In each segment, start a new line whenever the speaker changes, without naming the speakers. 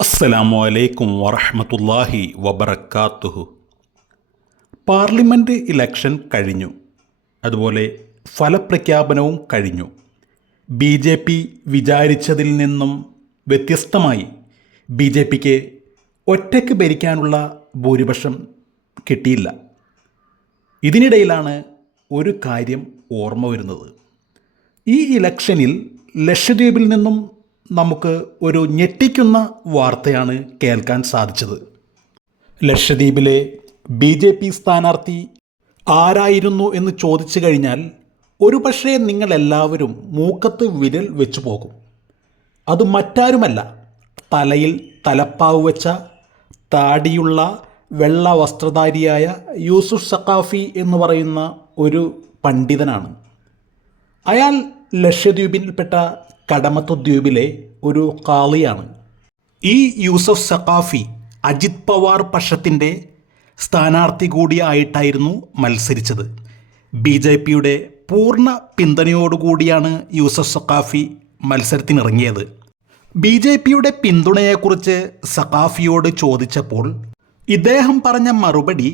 അസ്സലാമു അലൈക്കും വറഹമത്തല്ലാഹി വബർക്കാത്തുഹു പാർലമെന്റ് ഇലക്ഷൻ കഴിഞ്ഞു. അതുപോലെ ഫലപ്രഖ്യാപനവും കഴിഞ്ഞു. ബി ജെ പി വിചാരിച്ചതിൽ നിന്നും വ്യത്യസ്തമായി ബി ജെ പിക്ക് ഒറ്റയ്ക്ക് ഭരിക്കാനുള്ള ഭൂരിപക്ഷം കിട്ടിയില്ല. ഇതിനിടയിലാണ് ഒരു കാര്യം ഓർമ്മ വരുന്നത്. ഈ ഇലക്ഷനിൽ ലക്ഷദ്വീപിൽ നിന്നും നമുക്ക് ഒരു ഞെട്ടിക്കുന്ന വാർത്തയാണ് കേൾക്കാൻ സാധിച്ചത്. ലക്ഷദ്വീപിലെ ബി ജെ പി സ്ഥാനാർത്ഥി ആരായിരുന്നു എന്ന് ചോദിച്ചു കഴിഞ്ഞാൽ ഒരുപക്ഷേ നിങ്ങളെല്ലാവരും മൂക്കത്ത് വിരൽ വെച്ചു പോകും. അത് മറ്റാരുമല്ല തലയിൽ തലപ്പാവ് വെച്ച താടിയുള്ള വെള്ള വസ്ത്രധാരിയായ യൂസുഫ് സഖാഫി എന്ന് പറയുന്ന ഒരു പണ്ഡിതനാണ്. അയാൾ ലക്ഷദ്വീപിൽപ്പെട്ട കടമത്ത് ദ്വീപിലെ ഒരു കാളിയാണ് ഈ യൂസഫ് സഖാഫി അജിത് പവാർ പക്ഷത്തിന്റെ സ്ഥാനാർത്ഥി കൂടിയായിട്ടായിരുന്നു മത്സരിച്ചത്. ബി ജെ പിയുടെ പൂർണ പിന്തുണയോടുകൂടിയാണ് യൂസഫ് സഖാഫി മത്സരത്തിനിറങ്ങിയത്. ബി ജെ പിയുടെ പിന്തുണയെക്കുറിച്ച് സഖാഫിയോട് ചോദിച്ചപ്പോൾ ഇദ്ദേഹം പറഞ്ഞ മറുപടി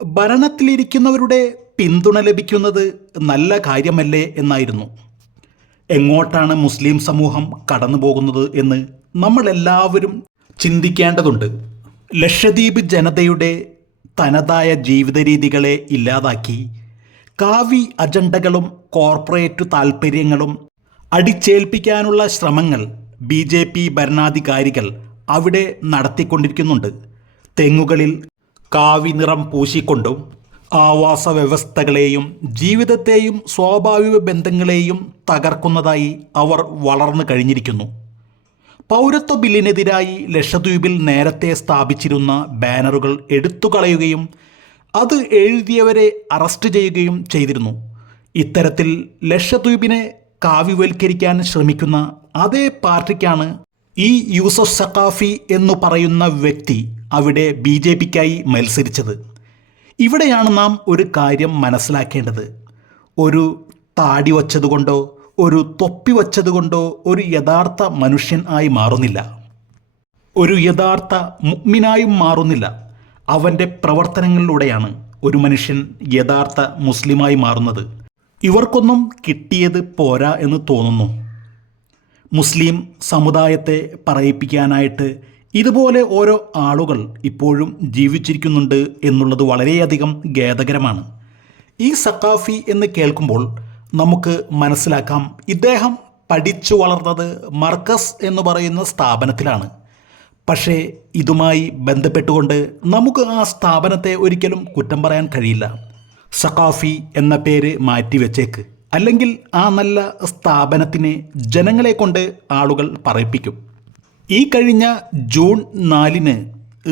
ഭരണത്തിലിരിക്കുന്നവരുടെ പിന്തുണ ലഭിക്കുന്നത് നല്ല കാര്യമല്ലേ എന്നായിരുന്നു. എങ്ങോട്ടാണ് മുസ്ലിം സമൂഹം കടന്നു പോകുന്നത് എന്ന് നമ്മളെല്ലാവരും ചിന്തിക്കേണ്ടതുണ്ട്. ലക്ഷദ്വീപ് ജനതയുടെ തനതായ ജീവിത രീതികളെ ഇല്ലാതാക്കി. കാവി അജണ്ടകളും കോർപ്പറേറ്റ് താൽപ്പര്യങ്ങളും അടിച്ചേൽപ്പിക്കാനുള്ള ശ്രമങ്ങൾ ബി ജെ പി ഭരണാധികാരികൾ അവിടെ നടത്തിക്കൊണ്ടിരിക്കുന്നുണ്ട്. തെങ്ങുകളിൽ കാവി നിറം പൂശിക്കൊണ്ടും ആവാസ വ്യവസ്ഥകളെയും ജീവിതത്തെയും സ്വാഭാവിക ബന്ധങ്ങളെയും തകർക്കുന്നതായി അവർ വളർന്നു കഴിഞ്ഞിരിക്കുന്നു. പൗരത്വ ബില്ലിനെതിരായി ലക്ഷദ്വീപിൽ നേരത്തെ സ്ഥാപിച്ചിരുന്ന ബാനറുകൾ എടുത്തുകളയുകയും അത് എഴുതിയവരെ അറസ്റ്റ് ചെയ്യുകയും ചെയ്തിരുന്നു. ഇത്തരത്തിൽ ലക്ഷദ്വീപിനെ കാവ്യവൽക്കരിക്കാൻ ശ്രമിക്കുന്ന അതേ പാർട്ടിക്കാണ് ഈ യൂസഫ് സഖാഫി എന്നു പറയുന്ന വ്യക്തി അവിടെ ബി ജെ പിക്കായി മത്സരിച്ചത്. ഇവിടെയാണ് നാം ഒരു കാര്യം മനസ്സിലാക്കേണ്ടത്. ഒരു താടി വച്ചതുകൊണ്ടോ ഒരു തൊപ്പി വച്ചതുകൊണ്ടോ ഒരു യഥാർത്ഥ മനുഷ്യൻ ആയി മാറുന്നില്ല. ഒരു യഥാർത്ഥ മുഗ്മിനായും മാറുന്നില്ല. അവന്റെ പ്രവർത്തനങ്ങളിലൂടെയാണ് ഒരു മനുഷ്യൻ യഥാർത്ഥ മുസ്ലിമായി മാറുന്നത്. ഇവർക്കൊന്നും കിട്ടിയത് പോരാ എന്ന് തോന്നുന്നു. മുസ്ലിം സമുദായത്തെ പറയിപ്പിക്കാനായിട്ട് ഇതുപോലെ ഓരോ ആളുകൾ ഇപ്പോഴും ജീവിച്ചിരിക്കുന്നുണ്ട് എന്നുള്ളത് വളരെയധികം ഖേദകരമാണ്. ഈ സക്കാഫി എന്ന് കേൾക്കുമ്പോൾ നമുക്ക് മനസ്സിലാക്കാം ഇദ്ദേഹം പഠിച്ചു വളർന്നത് മർക്കസ് എന്ന് പറയുന്ന സ്ഥാപനത്തിലാണ്. പക്ഷേ ഇതുമായി ബന്ധപ്പെട്ടുകൊണ്ട് നമുക്ക് ആ സ്ഥാപനത്തെ ഒരിക്കലും കുറ്റം പറയാൻ കഴിയില്ല. സക്കാഫി എന്ന പേര് മാറ്റിവെച്ചേക്ക്. അല്ലെങ്കിൽ ആ നല്ല സ്ഥാപനത്തിനെ ജനങ്ങളെ കൊണ്ട് ആളുകൾ പറയിപ്പിക്കും. ഈ കഴിഞ്ഞ ജൂൺ നാലിന്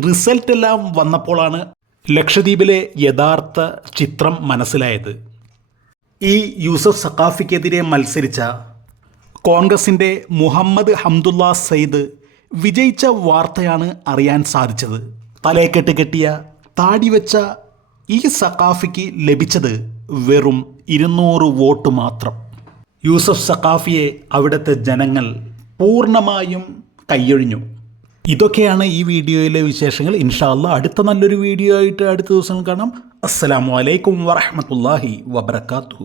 റിസൾട്ട് എല്ലാം വന്നപ്പോഴാണ് ലക്ഷദ്വീപിലെ യഥാർത്ഥ ചിത്രം മനസ്സിലായത്. ഈ യൂസഫ് സഖാഫിക്കെതിരെ മത്സരിച്ച കോൺഗ്രസിന്റെ മുഹമ്മദ് ഹംദുള്ള സയ്യിദ് വിജയിച്ച വാർത്തയാണ് അറിയാൻ സാധിച്ചത്. തലയെക്കെട്ട് കെട്ടിയ താടി വെച്ച ഈ സഖാഫിക്ക് ലഭിച്ചത് വെറും ഇരുന്നൂറ് വോട്ട് മാത്രം. യൂസഫ് സഖാഫിയെ അവിടുത്തെ ജനങ്ങൾ പൂർണമായും കൈയൊഴിഞ്ഞു. ഇതൊക്കെയാണ് ഈ വീഡിയോയിലെ വിശേഷങ്ങൾ. ഇൻഷാല്ല അടുത്ത നല്ലൊരു വീഡിയോ ആയിട്ട് അടുത്ത ദിവസം കാണാം. അസ്സാം വലൈക്കും വറഹമത്തല്ലാഹി വബർക്കാത്തു